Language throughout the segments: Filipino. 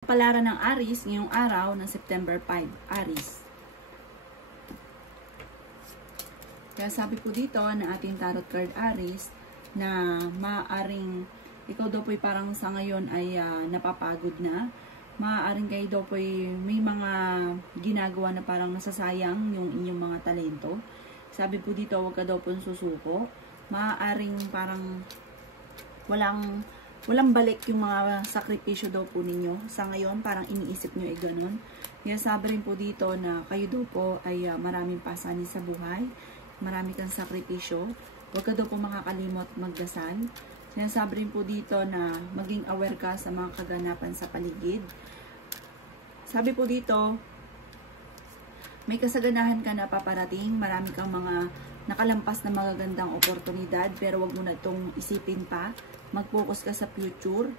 Kapalaran ng Aries ngayong araw ng September 5, Aries. Kaya sabi po dito na ating tarot card Aries na maaaring ikaw daw po'y parang sa ngayon ay napapagod na. Maaaring kayo daw po'y may mga ginagawa na parang nasasayang yung inyong mga talento. Sabi po dito, huwag ka daw po'y susuko. Maaaring parang walang balik yung mga sakripisyo daw po ninyo. Sa ngayon, parang iniisip nyo ay ganun. Kaya sabi rin po dito na kayo daw po ay maraming pasanin sa buhay. Marami kang sakripisyo. Huwag ka daw po makakalimot magdasal. Kaya sabi rin po dito na maging aware ka sa mga kaganapan sa paligid. Sabi po dito, may kasaganahan ka na paparating. Marami kang mga nakalampas na magagandang oportunidad. Pero wag mo na itong isipin pa. Mag-focus ka sa future.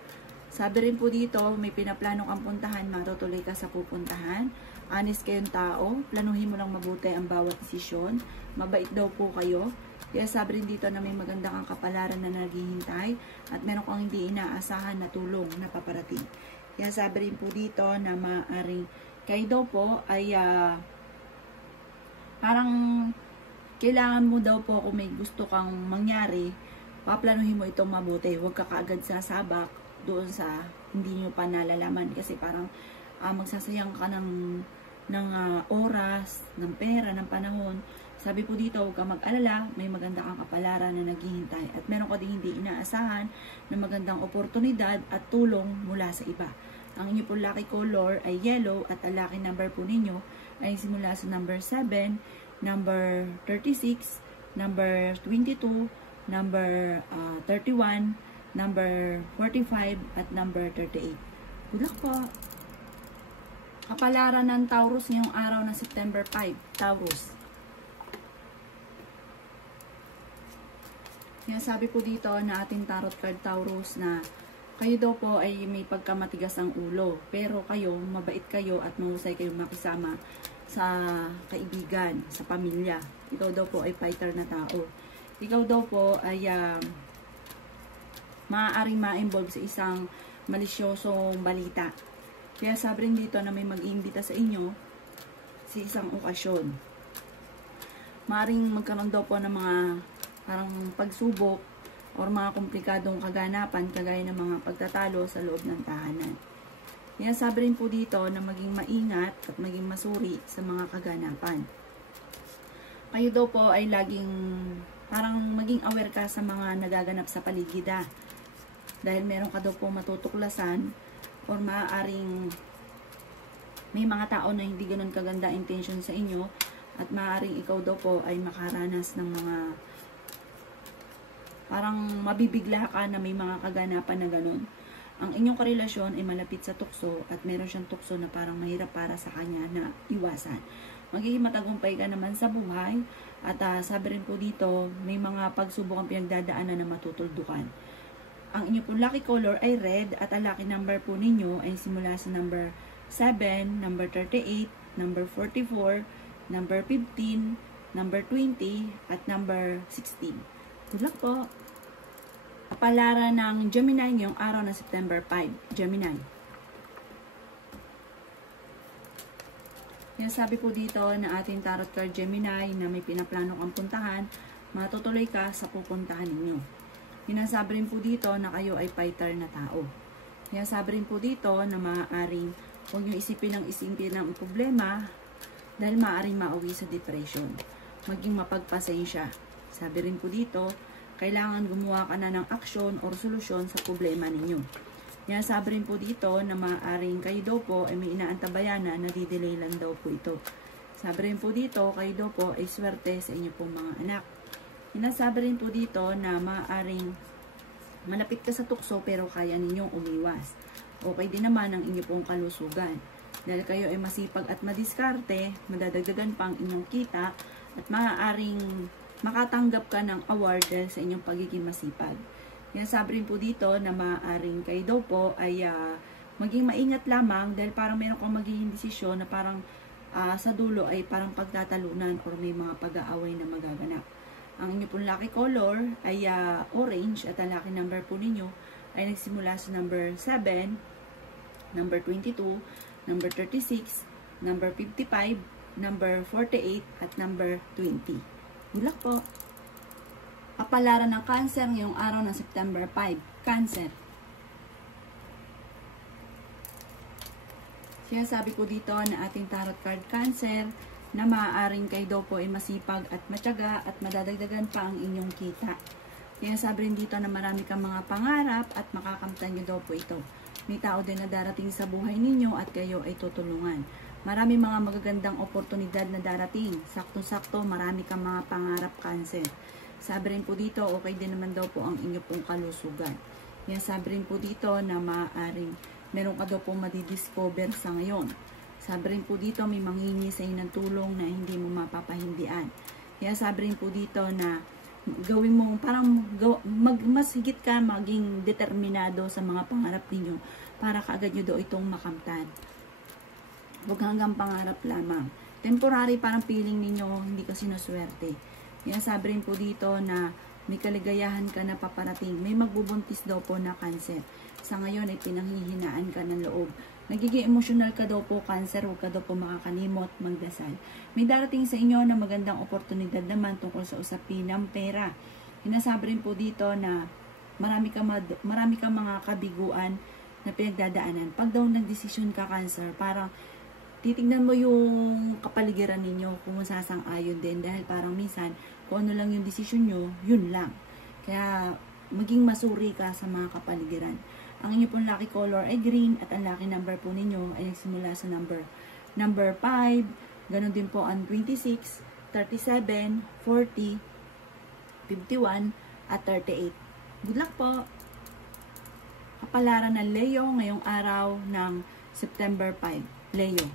Sabi rin po dito, may pinaplano kang puntahan, matutuloy ka sa pupuntahan. Honest kayong tao, planuhin mo lang mabuti ang bawat desisyon. Mabait daw po kayo. Kaya sabi rin dito na may maganda kang kapalaran na naghihintay at meron kang hindi inaasahan na tulong na paparating. Kaya sabi rin po dito na maaaring kayo daw po ay parang kailangan mo daw po kung may gusto kang mangyari, paplanuhin mo itong mabuti. Huwag ka kaagad sasabak doon sa hindi nyo pa nalalaman. Kasi parang magsasayang ka ng oras, ng pera, ng panahon. Sabi po dito, huwag ka mag-alala. May maganda kang kapalaran na naghihintay. At meron ka din hindi inaasahan na magandang oportunidad at tulong mula sa iba. Ang inyo po lucky color ay yellow at ang lucky number po ninyo ay simula sa number 7, number 36, number 22, number 31, number 45, at number 38. Good luck po! Kapalaran ng Taurus ngayong araw ng September 5, Taurus. Kaya sabi po dito na ating tarot card Taurus na kayo daw po ay may pagkamatigas ang ulo. Pero kayo, mabait kayo at mahusay kayong makisama sa kaibigan, sa pamilya. Ikaw daw po ay fighter na tao. Ikaw daw po ay maaaring ma-involve sa isang malisyosong balita. Kaya sabi rin dito na may mag-iimbita sa inyo sa isang okasyon. Maaaring magkaroon daw po ng mga parang pagsubok o mga komplikadong kaganapan kagaya ng mga pagtatalo sa loob ng tahanan. Kaya sabi rin po dito na maging maingat at maging masuri sa mga kaganapan. Kayo daw po ay laging parang maging aware ka sa mga nagaganap sa paligid dahil meron ka daw po matutuklasan o maaaring may mga tao na hindi ganun kaganda intention sa inyo at maaaring ikaw daw po ay makaranas ng mga parang mabibigla ka na may mga kaganapan na ganun. Ang inyong karelasyon ay malapit sa tukso at meron siyang tukso na parang mahirap para sa kanya na iwasan. Magiging matagumpay ka naman sa buhay at sabi rin po dito, may mga pagsubok ang pinagdadaanan na matutuldukan. Ang inyong po lucky color ay red at ang lucky number po ninyo ay simula sa number 7, number 38, number 44, number 15, number 20, at number 16. Good luck po! Kapalaran ng Gemini ngayong araw na September 5, Gemini. Yan sabi po dito na ating tarot card Gemini na may pinaplano kang puntahan, matutuloy ka sa pupuntahan ninyo. Sinasabi rin po dito na kayo ay fighter na tao. Yan sabi rin po dito na maaaring huwag nyo isipin ng problema dahil maaaring mauwi sa depression. Maging mapagpasensya. Sabi rin po dito, kailangan gumawa ka na ng aksyon o solusyon sa problema ninyo. Yan sabi rin po dito na maaaring kayo daw po ay may inaantabayan na nadidelay lang daw po ito. Sabi rin po dito, kayo daw po ay swerte sa inyo pong mga anak. Sinasabi rin po dito na maaaring malapit ka sa tukso pero kaya ninyong umiwas. Okay din naman ang inyo pong kalusugan. Dahil kayo ay masipag at madiskarte, madadagdagan pa ang inyong kita at maaaring makatanggap ka ng award dahil sa inyong pagiging masipag. Yan sabi rin po dito na maaaring kayo daw po ay maging maingat lamang dahil parang meron kang magiging desisyon na parang sa dulo ay parang pagtatalunan o may mga pag-aaway na magaganap. Ang inyo pong lucky color ay orange at ang lucky number po ninyo ay nagsimula sa number 7, number 22, number 36, number 55, number 48, at number 20. Good luck po! Kapalaran ng Cancer ngayong araw ng September 5. Cancer. Kaya sabi ko dito na ating tarot card Cancer na maaaring kayo daw po ay masipag at matyaga at madadagdagan pa ang inyong kita. Kaya sabi rin dito na marami kang mga pangarap at makakamtan nyo daw po ito. May tao din na darating sa buhay ninyo at kayo ay tutulungan. Marami mga magagandang oportunidad na darating. Sakto-sakto, marami kang mga pangarap Cancer. Sabi rin po dito, okay din naman daw po ang inyo pong kalusugan. Kaya sabi rin po dito na maaaring meron ka daw pong madidiscover sa ngayon. Sabi rin po dito, may manghingi sa inyo ng tulong na hindi mo mapapahindian. Kaya sabi rin po dito na gawin mo, parang mas higit ka maging determinado sa mga pangarap ninyo para kaagad nyo daw itong makamtan. Huwag hanggang pangarap lamang. Temporary parang feeling ninyo, hindi ka sinuswerte. Kaya sabi rin po dito na may kaligayahan ka na paparating. May magbubuntis daw po na Cancer. Sa ngayon ay pinanghihinaan ka ng loob. Nagiging emotional ka daw po Cancer. Huwag ka daw po makakalimot, magdasal. May darating sa inyo na magandang oportunidad naman tungkol sa usapin ng pera. Hinasabi rin po dito na marami kang mga kabiguan na pinagdadaanan. Pag daw nagdesisyon ka Cancer, parang titignan mo yung kapaligiran ninyo kung sasang-ayon din dahil parang minsan kung ano lang yung desisyon nyo, yun lang. Kaya maging masuri ka sa mga kapaligiran. Ang inyo pong lucky color ay green at ang lucky number po ninyo ay nagsimula sa number 5, ganun din po ang 26, 37, 40, 51, at 38. Good luck po! Kapalaran ng Leo ngayong araw ng September 5. Leo.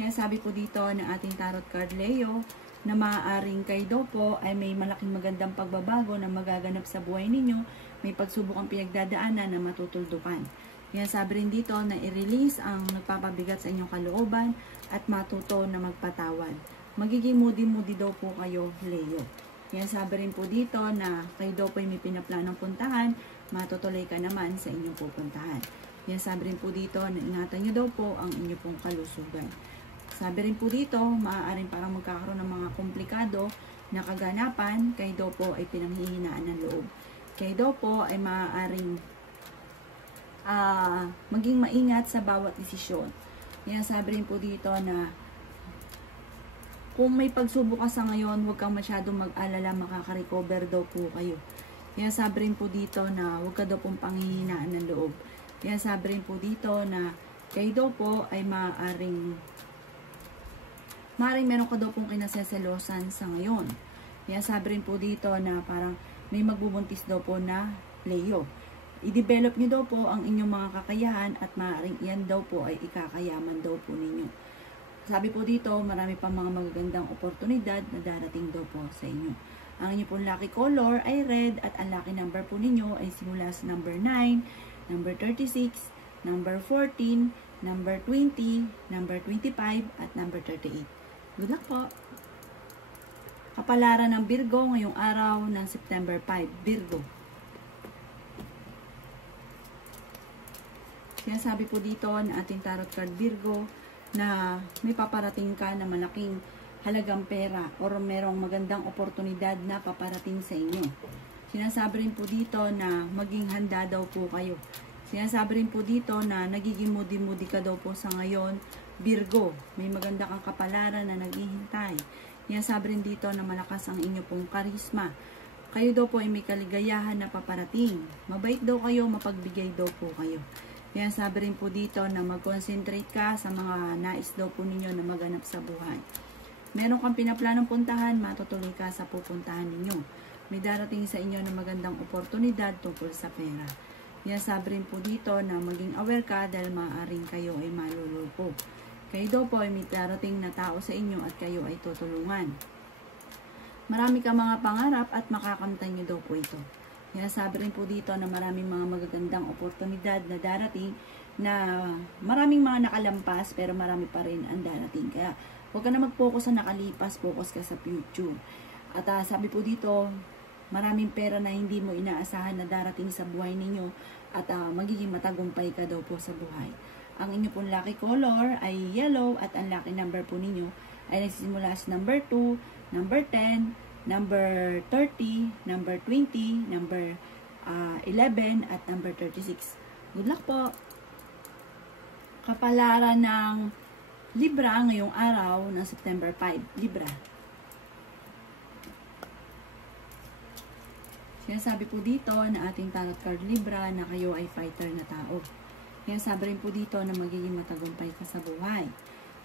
Sinasabi po dito ng ating tarot card Leo na maaaring kayo daw po ay may malaking magandang pagbabago na magaganap sa buhay ninyo, may pagsubok ang pinagdadaanan na matutuldukan. Yan sabi rin dito na i-release ang nagpapabigat sa inyong kalooban at matuto na magpatawad. Magiging moody-moody daw po kayo Leo. Yan sabi rin po dito na kayo daw po ay may pinaplanong puntahan, matutuloy ka naman sa inyong pupuntahan. Yan sabi rin po dito na ingatan nyo daw po ang inyong pong kalusugan. Sabi rin po dito, maaaring parang magkakaroon ng mga komplikado na kaganapan, kayo daw po ay pinanghihinaan ng loob. Kayo daw po ay maaaring maging maingat sa bawat desisyon. Kaya sabi rin po dito na kung may pagsubok ka sa ngayon, huwag kang masyadong mag-alala, makaka-recover daw po kayo. Kaya sabi rin po dito na huwag ka daw pong panghihinaan ng loob. Kaya sabi rin po dito na kayo daw po ay maaaring meron ka daw pong kinaseselosan sa ngayon. Kaya sabi rin po dito na parang may magbubuntis daw po na Leo. I-develop nyo daw po ang inyong mga kakayahan at maaaring iyan daw po ay ikakayaman daw po ninyo. Sabi po dito, marami pang mga magagandang oportunidad na darating daw po sa inyo. Ang inyong pong lucky color ay red at ang lucky number po ninyo ay simula sa number 9, number 36, number 14, number 20, number 25, at number 38. Good luck po! Kapalaran ng Virgo ngayong araw ng September 5. Virgo. Sinasabi po dito na ating tarot card Virgo na may paparating ka na malaking halagang pera o merong magandang oportunidad na paparating sa inyo. Sinasabi rin po dito na maging handa daw po kayo. Sinasabi rin po dito na nagiging moody-moody ka daw po sa ngayon, Virgo. May maganda kang kapalaran na naghihintay. Sinasabi rin dito na malakas ang inyo pong karisma. Kayo daw po ay may kaligayahan na paparating. Mabait daw kayo, mapagbigay daw po kayo. Kaya sabi rin po dito na mag-concentrate ka sa mga nais daw po ninyo na maganap sa buhay. Meron kang pinaplanong puntahan, matutuloy ka sa pupuntahan ninyo. May darating sa inyo na magandang oportunidad tungkol sa pera. Kaya sabi rin po dito na maging aware ka dahil maaaring kayo ay maluloko. Kayo daw po ay may darating na tao sa inyo at kayo ay tutulungan. Marami ka mga pangarap at makakamtan nyo daw po ito. Kaya sabi rin po dito na maraming mga magagandang oportunidad na darating na maraming mga nakalampas pero marami pa rin ang darating. Kaya huwag ka na mag-focus sa nakalipas, focus ka sa future. At sabi po dito, maraming pera na hindi mo inaasahan na darating sa buhay ninyo at magiging matagumpay ka daw po sa buhay. Ang inyo pong lucky color ay yellow at ang lucky number po ninyo ay nagsisimula sa number 2, number 10, number 30, number 20, number 11 at number 36. Good luck po! Kapalaran ng Libra ngayong araw ng September 5. Libra. Sinasabi po dito na ating tarot card Libra na kayo ay fighter na tao. Sinasabi rin po dito na magiging matagumpay ka sa buhay.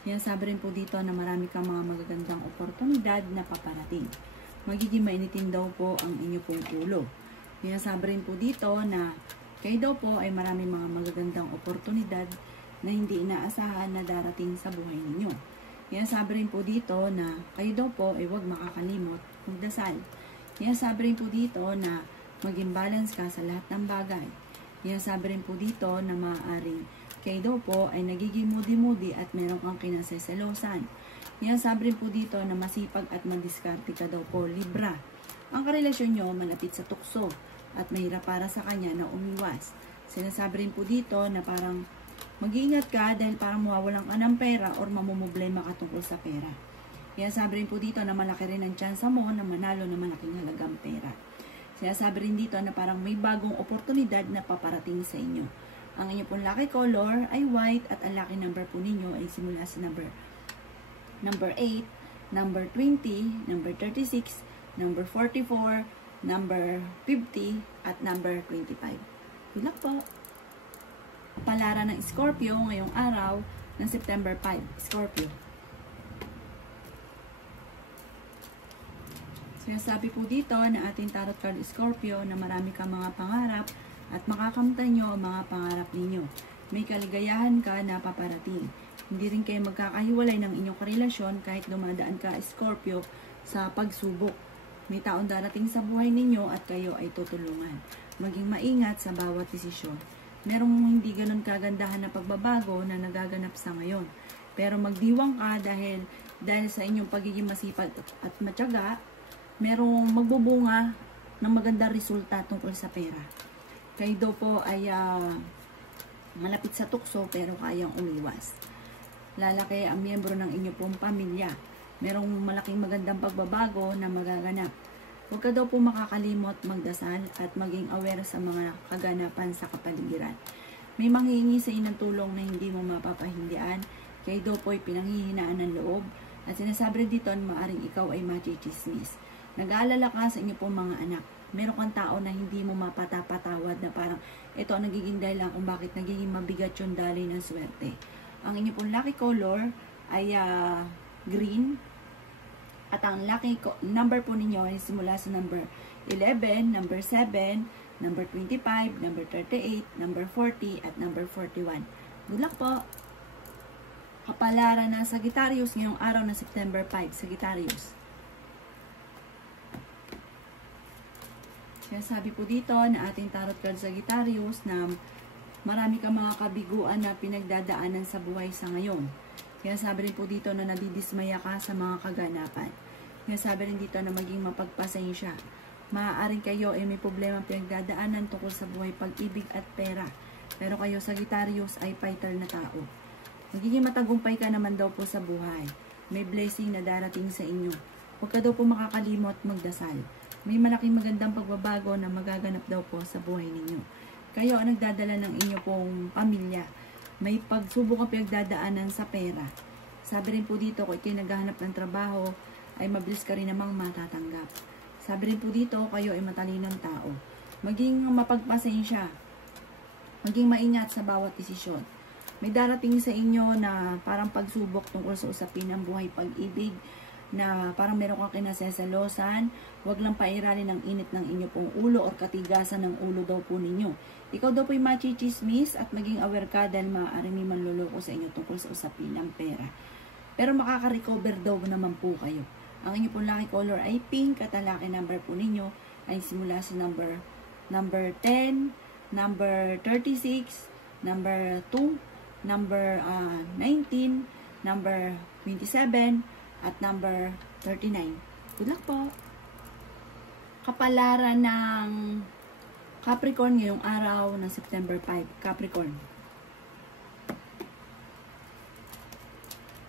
Sinasabi rin po dito na marami kang mga magagandang oportunidad na paparating. Magiging mainitin daw po ang inyo pong ulo. Sinasabi rin po dito na kayo daw po ay marami mga magagandang oportunidad na hindi inaasahan na darating sa buhay ninyo. Sinasabi rin po dito na kayo daw po ay huwag makakalimot magdasal. Sinasabi rin po dito na maging balance ka sa lahat ng bagay. Sinasabi rin po dito na maaaring kayo daw po ay nagiging moody-moody at meron kang kinaseselosan. Sinasabi rin po dito na masipag at madiskarte ka daw po, Libra. Ang karelasyon nyo malapit sa tukso at mahirap para sa kanya na umiwas. Sinasabi rin po dito na parang mag-iingat ka dahil parang mawawalan ka ng pera or mamumblema ka tungkol sa pera. Sinasabi rin po dito na malaki rin ang tsansa mo na manalo ng malaking halagang pera. Sinasabi rin dito na parang may bagong oportunidad na paparating sa inyo. Ang inyo pong lucky color ay white at ang lucky number po ninyo ay simula sa number 8, number 20, number 36, number 44, number 50, at number 25. Good luck po! Palaran ng Scorpio ngayong araw ng September 5. Scorpio. Sinasabi po dito na ating tarot card Scorpio na marami kang mga pangarap at makakamtan nyo ang mga pangarap ninyo. May kaligayahan ka na paparating. Hindi rin kayo magkakahiwalay ng inyong karelasyon kahit dumadaan ka Scorpio sa pagsubok. May taong darating sa buhay ninyo at kayo ay tutulungan. Maging maingat sa bawat desisyon. Merong hindi ganun kagandahan na pagbabago na nagaganap sa ngayon. Pero magdiwang ka dahil sa inyong pagiging masipag at matyaga, merong magbubunga ng magandang resulta tungkol sa pera. Kayo daw po ay malapit sa tukso pero kayang umiwas. Lalaki ang miyembro ng inyong pong pamilya. Merong malaking magandang pagbabago na magaganap. Huwag ka daw po makakalimot magdasal at maging aware sa mga kaganapan sa kapaligiran. May manghihingi sa inyo ng tulong na hindi mo mapapahindian. Kayo daw po ay pinanghihinaan ng loob. At sinasabi dito na maaring ikaw ay machichismis. Nag-aalala ka sa inyo pong mga anak. Meron kang tao na hindi mo mapatapatawad na parang ito ang nagiging dahilan kung bakit nagiging mabigat yung daloy ng swerte. Ang inyo pong lucky color ay green. At ang lucky number po ninyo ay simula sa number 11, number 7, number 25, number 38, number 40, at number 41. Good luck po! Kapalaran ng Sagittarius ngayong araw na September 5. Sagittarius. Sabi po dito na ating tarot card Sagittarius na marami kang mga kabiguan na pinagdadaanan sa buhay sa ngayon. Sabi rin po dito na nadidismaya ka sa mga kaganapan. Sabi rin dito na maging mapagpasensya. Maaaring kayo ay may problema pinagdadaanan tungkol sa buhay, pag-ibig at pera. Pero kayo Sagittarius ay fighter na tao. Magiging matagumpay ka naman daw po sa buhay. May blessing na darating sa inyo. Huwag ka daw po makakalimot magdasal. May malaking magandang pagbabago na magaganap daw po sa buhay ninyo. Kayo ang nagdadala ng inyo pong pamilya. May pagsubok ang pinagdadaanan sa pera. Sabi rin po dito, kung ikaw naghahanap ng trabaho, ay mabilis ka rin namang matatanggap. Sabi rin po dito, kayo ay matalinong tao. Maging mapagpasensya. Maging maingat sa bawat desisyon. May darating sa inyo na parang pagsubok tungkol sa usapin ng buhay, pag-ibig, na parang meron kang kinasesalosan. Huwag lang pairalin ang init ng inyo pong ulo or katigasan ng ulo daw po ninyo. Ikaw daw po'y machichismis at maging aware ka dahil maaaring may manluloko sa inyo tungkol sa usapin ng pera. Pero makaka-recover daw naman po kayo. Ang inyo pong lucky color ay pink at ang lucky number po ninyo ay simula sa number 10, number 36, number 2, number 19, number 27, at number 39. Good luck po! Kapalaran ng Capricorn ngayong araw ng September 5. Capricorn.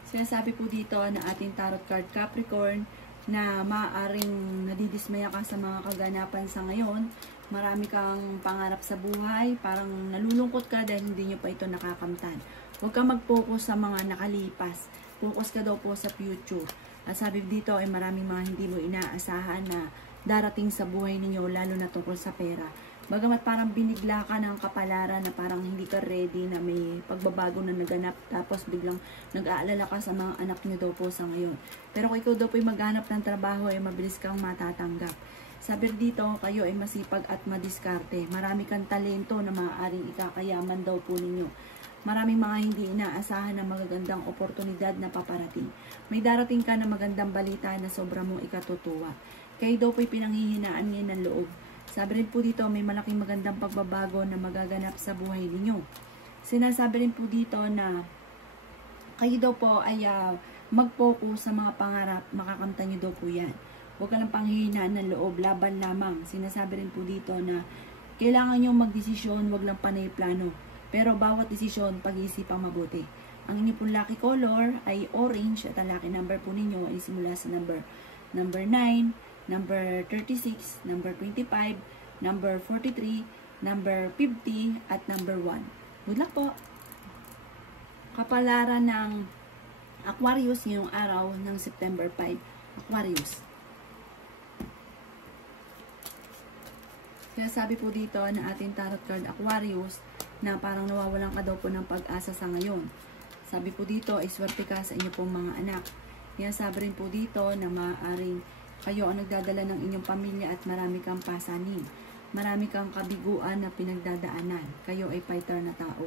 Sinasabi po dito na ating tarot card Capricorn na maaaring nadidismaya ka sa mga kaganapan sa ngayon. Marami kang pangarap sa buhay, parang nalulungkot ka dahil hindi nyo pa ito nakakamtan. Huwag ka mag-focus sa mga nakalipas. Focus ka daw po sa future. At sabi dito ay maraming mga hindi mo inaasahan na darating sa buhay ninyo, lalo na tungkol sa pera. Bagamat parang binigla ka ng kapalaran na parang hindi ka ready na may pagbabago na naganap, tapos biglang nag-aalala ka sa mga anak nyo daw po sa ngayon. Pero kung ikaw daw po ay maghanap ng trabaho, ay mabilis kang matatanggap. Sabi dito, kayo ay masipag at madiskarte. Marami kang talento na maaaring ikakayaman daw po ninyo. Maraming mga hindi inaasahan na magagandang oportunidad na paparating. May darating ka na magandang balita na sobra mong ikatutuwa. Kayo daw po ay pinanghihinaan ngayon ng loob. Sabi rin po dito, may malaking magandang pagbabago na magaganap sa buhay ninyo. Sinasabi rin po dito na kayo daw po ay mag-focus sa mga pangarap, makakamtan nyo daw po yan. Huwag ka lang panghihinaan ng loob, laban lamang. Sinasabi rin po dito na kailangan nyo magdesisyon, huwag lang panay plano. Pero bawat desisyon, pag-iisipang mabuti. Ang inyo pong lucky color ay orange at ang lucky number po ninyo ay simula sa number 9, number 36, number 25, number 43, number 50, at number 1. Good luck po! Kapalaran ng Aquarius ngayong araw ng September 5. Aquarius. Kaya sabi po dito na ating tarot card Aquarius na parang nawawalan ka daw po ng pag-asa sa ngayon. Sabi po dito ay swerte ka sa inyo pong mga anak. Kaya sabi rin po dito na maaaring kayo ang nagdadala ng inyong pamilya at marami kang pasanin. Marami kang kabiguan na pinagdadaanan. Kayo ay fighter na tao.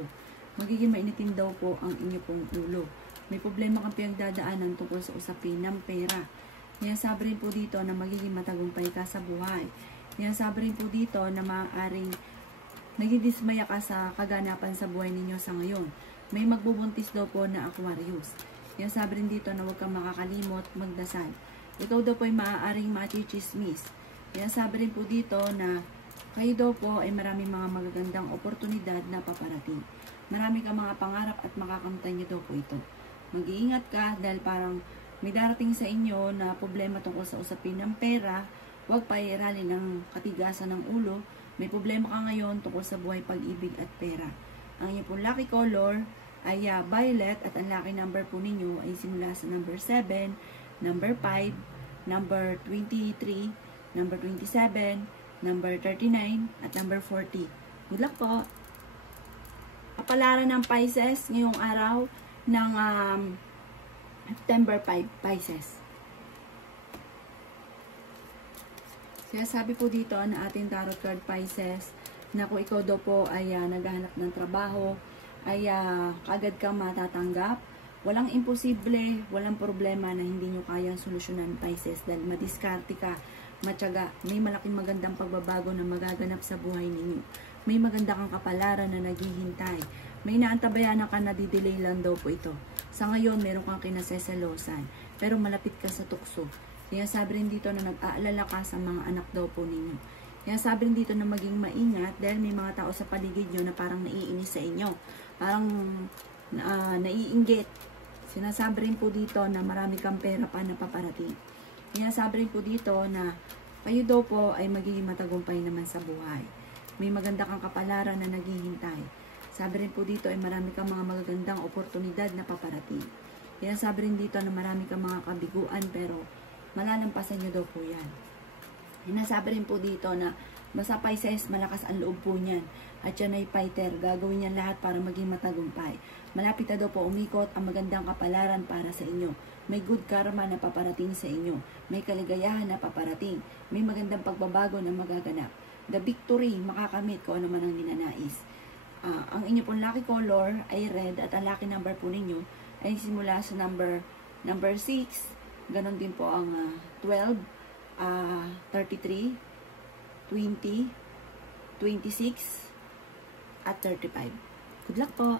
Magiging mainitin daw po ang inyong pong ulo. May problema kang pinagdadaanan tungkol sa usapin ng pera. Kaya sabi rin po dito na magiging matagumpay ka sa buhay. Kaya sabi rin po dito na maaaring nagdidismaya ka sa kaganapan sa buhay ninyo sa ngayon. May magbubuntis daw po na Aquarius. Kaya sabi rin dito na huwag kang makakalimot magdasal. Ikaw daw po ay maaaring machismis. Kaya sabi rin po dito na kayo daw po ay maraming mga magagandang oportunidad na paparating. Marami kang mga pangarap at makakamtan niyo daw po ito. Mag-iingat ka dahil parang may darating sa inyo na problema tungkol sa usapin ng pera. Huwag pairalin ng katigasan ng ulo. May problema ka ngayon tungkol sa buhay, pag-ibig at pera. Ang inyong pong lucky color ay violet at ang lucky number po ninyo ay simula sa number 7, number 5, number 23, number 27, number 39, at number 40. Good luck po! Kapalaran ng Pisces ngayong araw ng September 5, Pisces. Kaya sabi po dito na ating tarot card Pisces na kung ikaw daw po ay naghahanap ng trabaho, ay kaagad kang matatanggap. Walang imposible, walang problema na hindi nyo kayang solusyonan, Pisces, dahil madiskarte ka, matyaga, may malaking magandang pagbabago na magaganap sa buhay ninyo. May maganda kang kapalaran na naghihintay. May naantabayan ka na didelay lang daw po ito. Sa ngayon, meron kang kinaseselosan, pero malapit ka sa tukso. Kaya sabi rin dito na nag-aalala ka sa mga anak daw po ninyo. Kaya sabi rin dito na maging maingat dahil may mga tao sa paligid nyo na parang naiinis sa inyo. Parang naiinggit. Sinasabi rin po dito na marami kang pera pa na paparating. Kaya sabi rin po dito na kayo daw po ay magiging matagumpay naman sa buhay. May maganda kang kapalaran na naghihintay. Sabi rin po dito ay marami kang mga magagandang oportunidad na paparating. Kaya sabi rin dito na marami kang mga kabiguan pero malalampasan nyo daw po yan. Sinasabi rin po dito na basta Pisces, malakas ang loob po niyan. At yan ay fighter, gagawin niyan lahat para maging matagumpay. Malapit na daw po umikot ang magandang kapalaran para sa inyo. May good karma na paparating sa inyo. May kaligayahan na paparating. May magandang pagbabago na magaganap. The victory, makakamit ko ano man ang ninanais. Ang inyo pong lucky color ay red at ang lucky number po ninyo ay simula sa number 6. Ganon din po ang 12, 33, 20, 26, at 35. Good luck po!